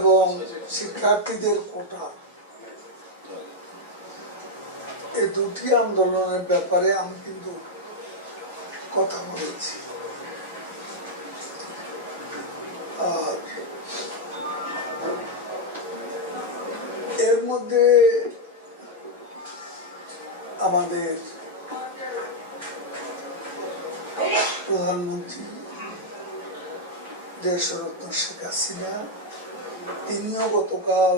এবং শিক্ষার্থীদের কোটা। এই দুটি আন্দোলনের ব্যাপারে আমি কিন্তু কথা বলেছি। আর এর মধ্যে আমাদের প্রধানমন্ত্রী দেশরত্ন শেখ হাসিনা তিনিও গতকাল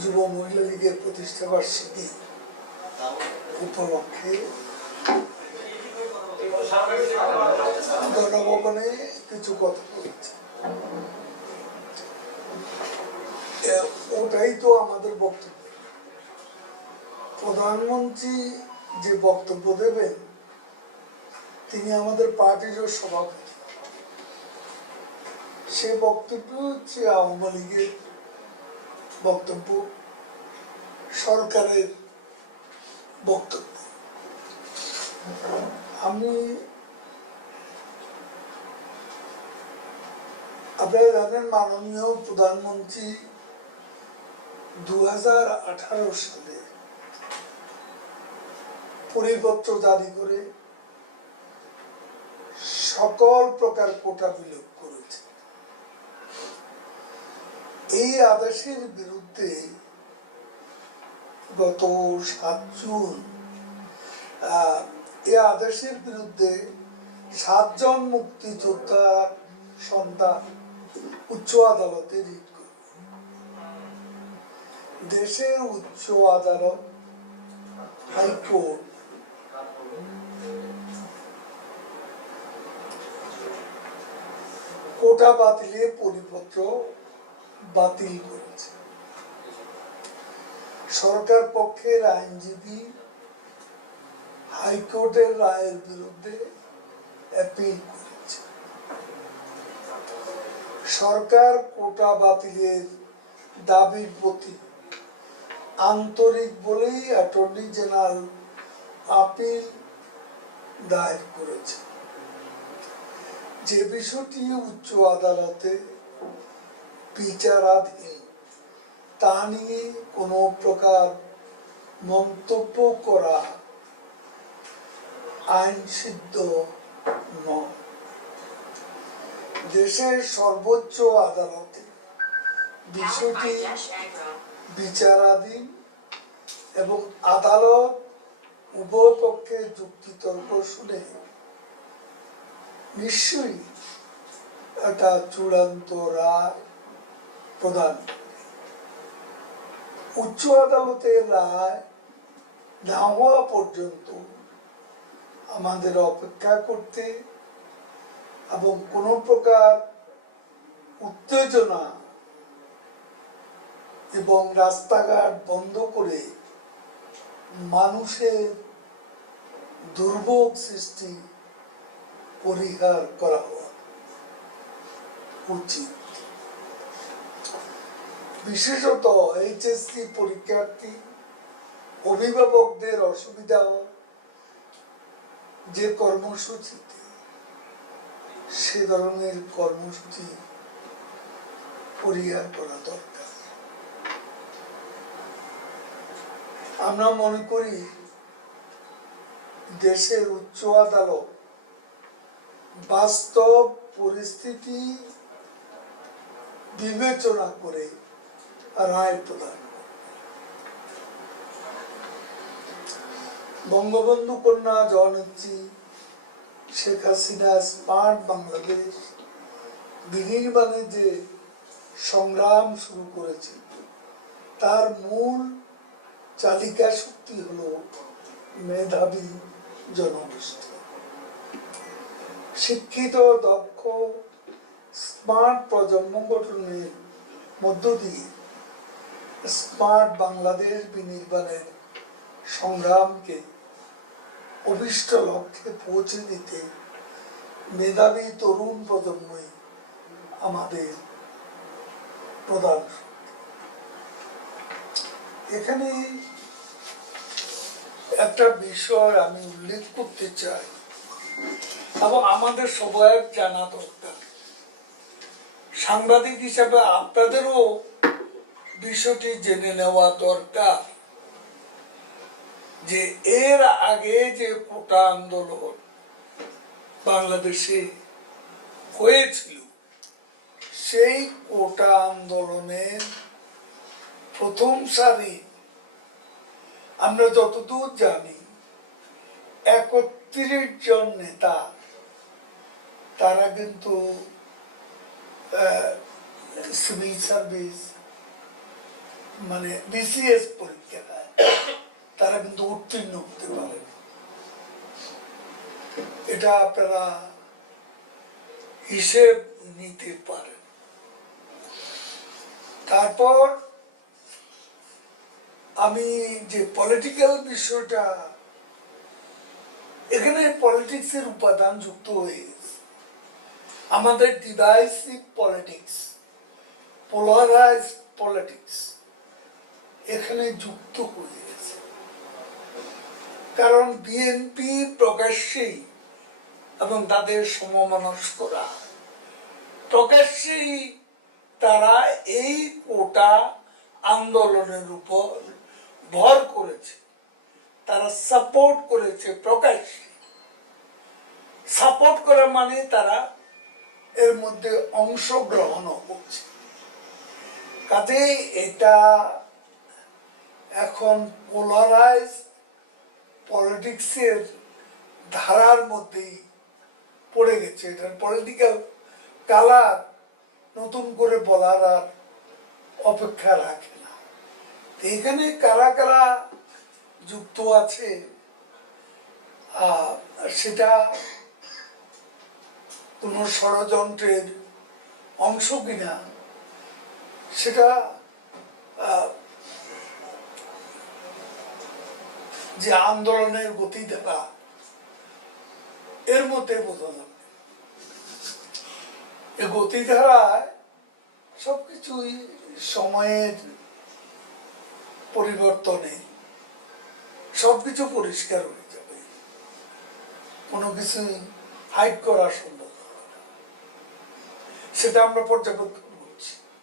যুব মহিলা লীগের প্রতিষ্ঠা বার্ষিকী উপলক্ষে গণভবনে কিছু কথা বলেছে। ওটাই তো আমাদের বক্তব্য। প্রধানমন্ত্রী যে বক্তব্য দেবেন, তিনি আমাদের পার্টিরও সভাপতি। সে বক্তব্য হচ্ছে আওয়ামী লীগের বক্তব্য, সরকারের বক্তব্য। আমি আপনারা জানেন মাননীয় প্রধানমন্ত্রী দু হাজার আঠারো সালে পরিপত্র জারি করে সকল প্রকার কোটা বিলোপ করেছে এই আদেশের বিরুদ্ধে গত সাত জুন এই আদেশের বিরুদ্ধে সাতজন মুক্তিযোদ্ধা সন্তান উচ্চ আদালতে রিট দেশের উচ্চ আদালত, হাইকোর্ট কোটা বাতিলে পরিপত্র বাতিল করেছে। সরকার পক্ষের আইনজীবী হাইকোর্টের রায়ের বিরুদ্ধে অ্যাপিল করেছে। সরকার কোটা বাতিলের দাবির প্রতি আন্তরিক বলেই অ্যাটর্নি জেনারেল আপিল দায়ের করেছে। যে বিষয়টি উচ্চ আদালতে বিচারাধীন। তা নিয়ে কোনো প্রকার মন্তব্য করা দেশের সর্বোচ্চ আদালতে বিষয়টি বিচারাধীন এবং আদালত উভয় পক্ষের যুক্তিতর্ক শুনে নিশ্চয়ই একটা চূড়ান্ত রায়। প্রদান উচ্চ আদালতের রায় না হওয়া পর্যন্ত আমাদের অপেক্ষা করতে এবং কোনো প্রকার উত্তেজনা এবং রাস্তাঘাট বন্ধ করে মানুষের দুর্ভোগ সৃষ্টি পরিহার করা উচিত। বিশেষত এইচএসসি পরীক্ষার্থী, অভিভাবকদের অসুবিধা যে কর্মসূচিতে সে ধরনের কর্মসূচি পরিহার করা দরকার। আমরা মনে করি দেশের উচ্চ আদালত বাস্তব পরিস্থিতি বিবেচনা করে রায় বঙ্গবন্ধু কন্যা জননেত্রী শেখ হাসিনা স্মার্ট বাংলাদেশ বিনির্মাণে যে সংগ্রাম শুরু করেছে, তার মূল চালিকা শক্তি হলো মেধাবী জনগোষ্ঠী। শিক্ষিত, দক্ষ, স্মার্ট প্রজন্ম গঠনের মধ্য দিয়ে স্মার্ট বাংলাদেশ বিনির্মাণের সংগ্রামকে অভিষ্ট লক্ষ্যে পৌঁছে দিতে মেধাবী তরুণ প্রজন্মই আমাদের প্রধান এখানে একটা বিষয় আমি উল্লেখ করতে চাই, এবং আমাদের সবাই জানা দরকার। সাংবাদিক হিসাবে আপনাদেরও বিষয়টি জেনে নেওয়া দরকার যে এর আগে যে কোটা আন্দোলন বাংলাদেশে হয়েছিল, সেই কোটা আন্দোলনের প্রথম সারি আমরা যতদূর জানি একত্রিশ জন নেতা, তারা কিন্তু সিভিল সার্ভিস মানে বিসিএস পরীক্ষা দেয়। তারা কিন্তু উত্তীর্ণ হতে পারে। এটা আপনারা হিসেব নিতে পারেন। তারপর আমি যে পলিটিক্যাল বিষয়টা, এখানে পলিটিক্সের উপাদান যুক্ত হয়ে আমাদের ডিভাইসিভ পলিটিক্স পোলারাইজ পলিটিক্স এখানে যুক্ত হয়ে গেছে কারণ বিএনপি প্রকাশ্যেই এবং তাদের সমমনস্করা। প্রকাশ্যেই তারা এই কোটা আন্দোলনের উপর ভর করেছে। তারা সাপোর্ট করেছে প্রকাশ্যে। সাপোর্ট করা মানে তারা এর মধ্যে অংশগ্রহণও করছে। কাজেই এটা এখন পোলারাইজ পলিটিক্সের ধারার মধ্যেই পড়ে গেছে। এটা পলিটিক্যাল কালার নতুন করে বলার আর অপেক্ষা রাখে না। এখানে কারা কারা যুক্ত আছে সেটা কোনো ষড়যন্ত্রের অংশ কিনা, সেটা যে আন্দোলনের গতিধারা এর মধ্যে বোঝা যাবে। এই গতিধারায় সবকিছুই সময়ের পরিবর্তনে, সবকিছু পরিষ্কার হয়ে যাবে। কোনো কিছু হাইড করা সম্ভব সেটা আমরা পর্যবেক্ষণ